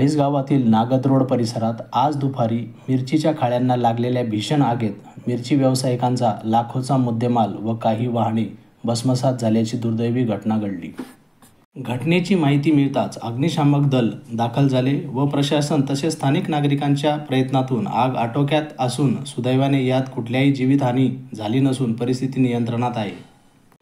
चाळीस गावातील नागद रोड परिसरात आज दुपारी मिरचीच्या खाड्यांना लागलेल्या भीषण आगीत मिरची व्यावसायिकांचा लाखोचा मुद्देमाल व काही वाहने भस्मसात झाल्याची दुर्दैवी घटना घडली। घटनेची माहिती मिळताच अग्निशामक दल दाखल झाले व प्रशासन तसेच स्थानिक नागरिकांच्या प्रयत्नातून आग आटोक्यात असून सुदैवाने यात कुठल्याही जीवितहानी झाली नसून परिस्थिती नियंत्रणात आहे।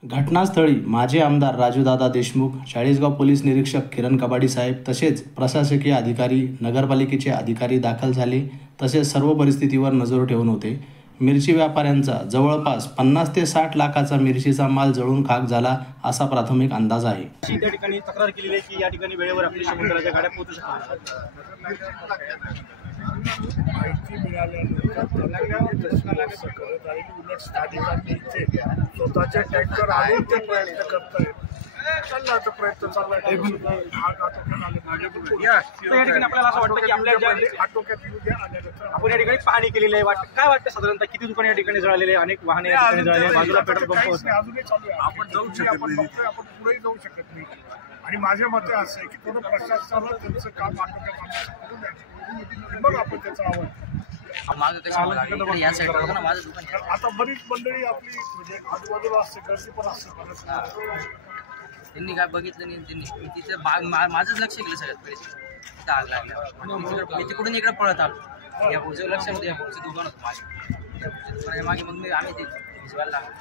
घटनास्थळी माजी आमदार राजूदादा देशमुख, चाळीसगाव पोलीस निरीक्षक किरण कबाडी साहेब तसेच प्रशासकीय अधिकारी, नगरपालिकेचे अधिकारी दाखल झाले तसेच सर्व परिस्थितीवर नजर ठेवून होते। मिरची व्यापाऱ्यांचा जवळपास 50 ते 60 लाखाचा मिरचीचा माल जळून खाक झाला असा प्राथमिक अंदाज आहे। त्या ठिकाणी तक्रार केलेली आहे की या ठिकाणी वेळेवर आपली समुद्राच्या गाड्या पोहोचू शकतात। माहिती मिळाल्यानंतर उलट स्थानिकांनी इथे स्वतःचे टँकर आणून ते प्रयत्न करतायत। चालला आता प्रयत्न चाललाय। या ठिकाणी आपल्याला असं वाटतं की आपल्या आटोक्यात येऊ द्या आल्यानंतर आपण या ठिकाणी पाहणी केलेली आहे। काय वाटतं साधारणतः किती दुकाने या ठिकाणी जळालेले, अनेक वाहने या ठिकाणी जळाले, बाजूला पेट्रोल पंप अजूनही चालू आहे। आपण जाऊ शकत नाही, आपण बघतोय, आपण पुढेही जाऊ शकत नाही। आणि माझ्या मते असं आहे की थोडं प्रशासनाला त्यांचं काम आटोक्यात आणण्याचं करून द्यायचं, मग आपण त्याचा आवड। आता बरीच मंडळी आपली म्हणजे आजूबाजूला असते, गर्दी पण असते। त्यांनी काय बघितलं नाही, त्यांनी तिथे माझंच लक्ष गेलं सगळ्यात पहिले तिथं आग लागल्या। मी तिकडून इकडे पळत आलो, या भाऊचं लक्ष होतं, या भाऊचं दुकान होतं माझ्या मागे। मग मी आम्ही ते भिजवायला लागलो।